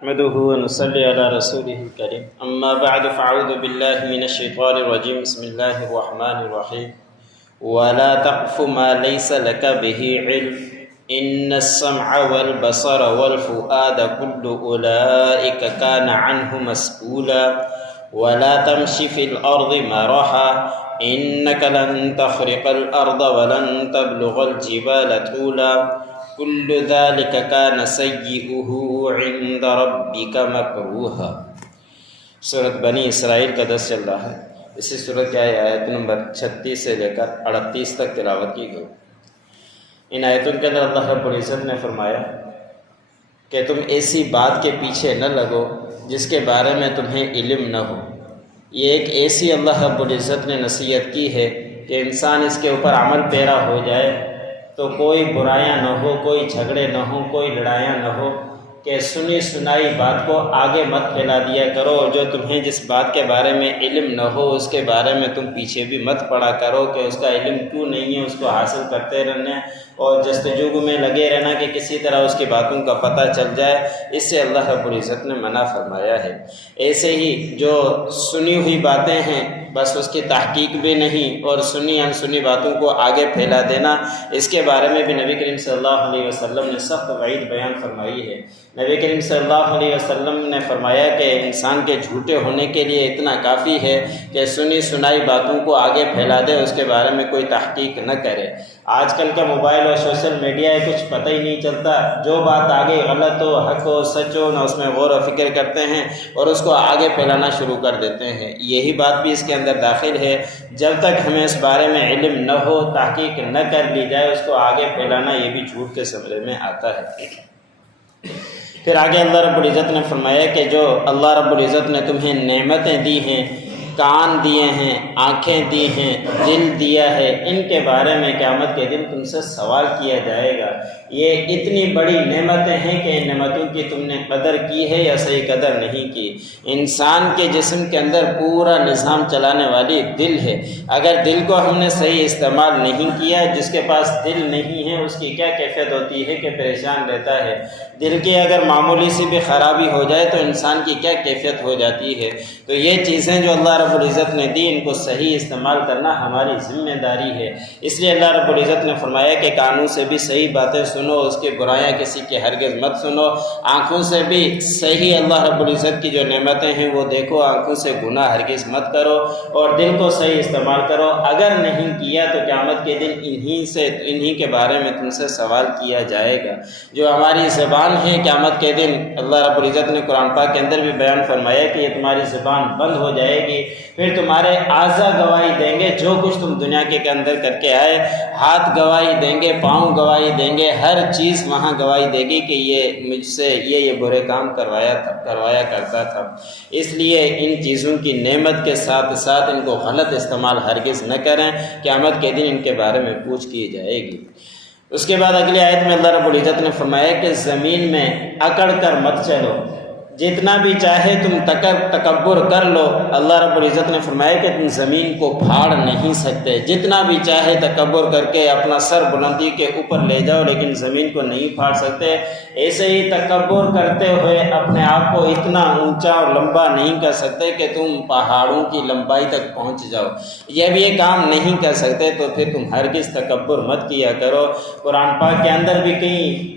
نحمده ونصلي على رسوله الكريم اما بعد فاعوذ بالله من الشيطان الرجيم بسم الله الرحمن الرحيم ولا تقف ما ليس لك به علم ان السمع والبصر والفؤاد كل اولئك كان عنه مسؤولا ولا تمشي في الارض مرحا انك لن تخرق الارض ولن تبلغ الجبال طولا کل ذلک کان سیئہ عند ربک مکروہا۔ سورۃ بنی اسرائیل کا درس چل رہا ہے۔ اسی سورۃ کی آیت نمبر 36 سے لے کر 38 تک تلاوت کی گئی۔ ان آیتوں کے اندر اللہ رب العزت نے فرمایا کہ تم ایسی بات کے پیچھے نہ لگو جس کے بارے میں تمہیں علم نہ ہو۔ یہ ایک ایسی اللہ رب العزت نے نصیحت کی ہے کہ انسان اس کے اوپر عمل پیرا ہو جائے تو کوئی برائیاں نہ ہو، کوئی جھگڑے نہ ہوں، کوئی لڑائیاں نہ ہو، کہ سنی سنائی بات کو آگے مت پھیلا دیا کرو، اور جو تمہیں جس بات کے بارے میں علم نہ ہو اس کے بارے میں تم پیچھے بھی مت پڑا کرو کہ اس کا علم کیوں نہیں ہے، اس کو حاصل کرتے رہنا اور جستجو میں لگے رہنا کہ کسی طرح اس کی باتوں کا پتہ چل جائے۔ اس سے اللہ رب العزت نے منع فرمایا ہے۔ ایسے ہی جو سنی ہوئی باتیں ہیں بس اس کی تحقیق بھی نہیں، اور سنی انسنی باتوں کو آگے پھیلا دینا، اس کے بارے میں بھی نبی کریم صلی اللہ علیہ وسلم نے سخت وعید بیان فرمائی ہے۔ نبی کریم صلی اللہ علیہ وسلم نے فرمایا کہ انسان کے جھوٹے ہونے کے لیے اتنا کافی ہے کہ سنی سنائی باتوں کو آگے پھیلا دے، اس کے بارے میں کوئی تحقیق نہ کرے۔ آج کل کا موبائل اور سوشل میڈیا ہے، کچھ پتہ ہی نہیں چلتا، جو بات آگے غلط ہو، حق ہو، سچ ہو، نہ اس میں غور و فکر کرتے ہیں اور اس کو آگے پھیلانا شروع کر دیتے ہیں۔ یہی بات بھی اس کے اندر داخل ہے۔ جب تک ہمیں اس بارے میں علم نہ ہو، تحقیق نہ کر لی جائے، اس کو آگے پھیلانا یہ بھی جھوٹ کے سمرے میں آتا ہے۔ پھر آگے اللہ رب العزت نے فرمایا کہ جو اللہ رب العزت نے تمہیں نعمتیں دی ہیں، کان دیے ہیں، آنکھیں دی ہیں، دل دیا ہے، ان کے بارے میں قیامت کے دن تم سے سوال کیا جائے گا۔ یہ اتنی بڑی نعمتیں ہیں کہ ان نعمتوں کی تم نے قدر کی ہے یا صحیح قدر نہیں کی۔ انسان کے جسم کے اندر پورا نظام چلانے والی دل ہے۔ اگر دل کو ہم نے صحیح استعمال نہیں کیا، جس کے پاس دل نہیں ہے اس کی کیا کیفیت ہوتی ہے کہ پریشان رہتا ہے۔ دل کی اگر معمولی سی بھی خرابی ہو جائے تو انسان کی کیا کیفیت ہو جاتی ہے۔ تو یہ چیزیں جو اللہ رب العزت نے دی، ان کو صحیح استعمال کرنا ہماری ذمہ داری ہے۔ اس لیے اللہ رب العزت نے فرمایا کہ کانوں سے بھی صحیح باتیں سنو، اس کی برائیاں کسی کی ہرگز مت سنو۔ آنکھوں سے بھی صحیح اللہ رب العزت کی جو نعمتیں ہیں وہ دیکھو، آنکھوں سے گناہ ہرگز مت کرو، اور دل کو صحیح استعمال کرو۔ اگر نہیں کیا تو قیامت کے دن انہی کے بارے میں تم سے سوال کیا جائے گا۔ جو ہماری زبان ہے، قیامت کے دن اللہ رب العزت نے قرآن پاک کے اندر بھی بیان فرمایا کہ یہ تمہاری زبان بند ہو جائے گی، پھر تمہارے اعضاء گواہی دیں گے جو کچھ تم دنیا کے اندر کر کے آئے۔ ہاتھ گواہی دیں گے، پاؤں گواہی دیں گے، ہر چیز وہاں گواہی دے گی کہ یہ مجھ سے یہ برے کام کروایا کرتا تھا۔ اس لیے ان چیزوں کی نعمت کے ساتھ ساتھ ان کو غلط استعمال ہرگز نہ کریں، قیامت کے دن ان کے بارے میں پوچھ کی جائے گی۔ اس کے بعد اگلی آیت میں اللہ رب العزت نے فرمایا کہ زمین میں اکڑ کر مت چلو، جتنا بھی چاہے تم تکبر کر لو۔ اللہ رب العزت نے فرمایا کہ تم زمین کو پھاڑ نہیں سکتے، جتنا بھی چاہے تکبر کر کے اپنا سر بلندی کے اوپر لے جاؤ، لیکن زمین کو نہیں پھاڑ سکتے۔ ایسے ہی تکبر کرتے ہوئے اپنے آپ کو اتنا اونچا اور لمبا نہیں کر سکتے کہ تم پہاڑوں کی لمبائی تک پہنچ جاؤ، یہ بھی یہ کام نہیں کر سکتے، تو پھر تم ہرگز تکبر مت کیا کرو۔ قرآن پاک کے اندر بھی کئی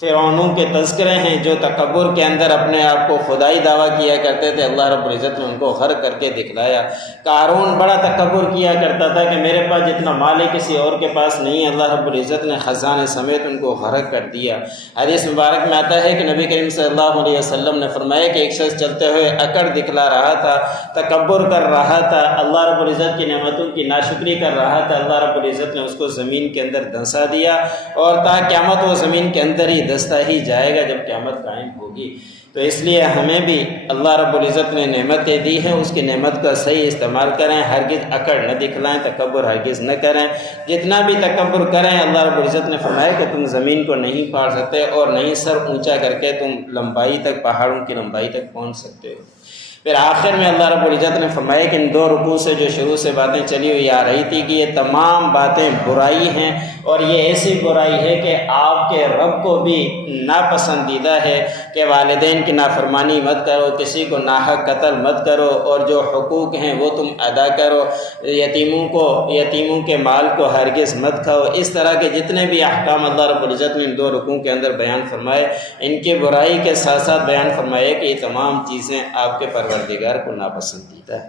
فرعونوں کے تذکرے ہیں جو تکبر کے اندر اپنے آپ کو خدائی دعویٰ کیا کرتے تھے، اللہ رب العزت نے ان کو غرق کر کے دکھلایا۔ قارون بڑا تکبر کیا کرتا تھا کہ میرے پاس جتنا مال ہے کسی اور کے پاس نہیں، اللہ رب العزت نے خزانے سمیت ان کو غرق کر دیا۔ حدیث مبارک میں آتا ہے کہ نبی کریم صلی اللہ علیہ وسلم نے فرمایا کہ ایک شخص چلتے ہوئے اکڑ دکھلا رہا تھا، تکبر کر رہا تھا، اللہ رب العزت کی نعمتوں کی ناشکری کر رہا تھا، اللہ رب العزت نے اس کو زمین کے اندر دھنسا دیا، اور تا قیامت وہ زمین کے اندر ہی دھستا ہی جائے گا جب قیامت قائم ہوگی۔ تو اس لیے ہمیں بھی اللہ رب العزت نے نعمتیں دی ہیں، اس کی نعمت کا صحیح استعمال کریں، ہرگز اکڑ نہ دکھلائیں، تکبر ہرگز نہ کریں۔ جتنا بھی تکبر کریں، اللہ رب العزت نے فرمایا کہ تم زمین کو نہیں پھاڑ سکتے، اور نہیں سر اونچا کر کے تم لمبائی تک، پہاڑوں کی لمبائی تک پہنچ سکتے ہو۔ پھر آخر میں اللہ رب العزت نے فرمایا کہ ان دو رکوع سے جو شروع سے باتیں چلی ہوئی آ رہی تھی کہ یہ تمام باتیں برائی ہیں، اور یہ ایسی برائی ہے کہ آپ کے رب کو بھی ناپسندیدہ ہے۔ کہ والدین کی نافرمانی مت کرو، کسی کو ناحق قتل مت کرو، اور جو حقوق ہیں وہ تم ادا کرو، یتیموں کے مال کو ہرگز مت کھاؤ۔ اس طرح کے جتنے بھی احکام اللہ رب العزت نے ان 2 رکوع کے اندر بیان فرمائے، ان کے برائی کے ساتھ ساتھ بیان فرمائے کہ یہ تمام چیزیں آپ کے پروردگار کو ناپسندیدہ ہے۔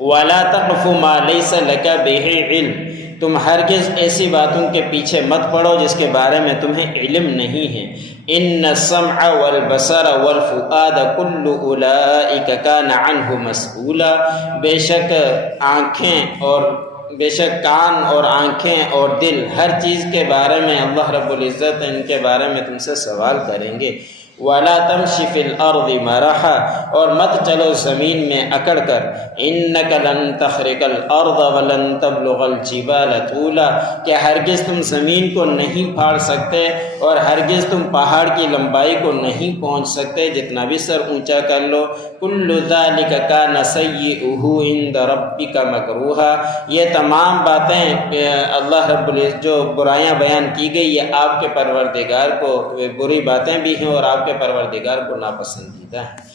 وَلَا تَقْفُ مَا لَيْسَ لَكَ بِهِ عِلْمٌ، تم ہرگز ایسی باتوں کے پیچھے مت پڑو جس کے بارے میں تمہیں علم نہیں ہے۔ إِنَّ السَّمْعَ وَالْبَصَرَ وَالْفُؤَادَ كُلُّ أُولَئِكَ كَانَ عَنْهُ مَسْئُولًا، بے شک کان اور آنکھیں اور دل ہر چیز کے بارے میں اللہ رب العزت ان کے بارے میں تم سے سوال کریں گے۔ وَلَا تَمْشِ فِي الْأَرْضِ مَرَحًا، اور مت چلو زمین میں اکڑ کر۔ إِنَّكَ لَن تَخْرِقَ الْأَرْضَ وَلَن تَبْلُغَ الْجِبَالَ طُولًا، کہ ہرگز تم زمین کو نہیں پھاڑ سکتے اور ہرگز تم پہاڑ کی لمبائی کو نہیں پہنچ سکتے جتنا بھی سر اونچا کر لو۔ كُلُّ ذَلِكَ كَانَ سَيِّئُهُ عِندَ رَبِّكَ مَكْرُوهًا، یہ تمام باتیں اللہ رب العزت جو برائیاں بیان کی گئی یہ آپ کے پروردگار کو بری باتیں بھی ہیں اور آپ کے پروردگار کو ناپسندیدہ ہیں۔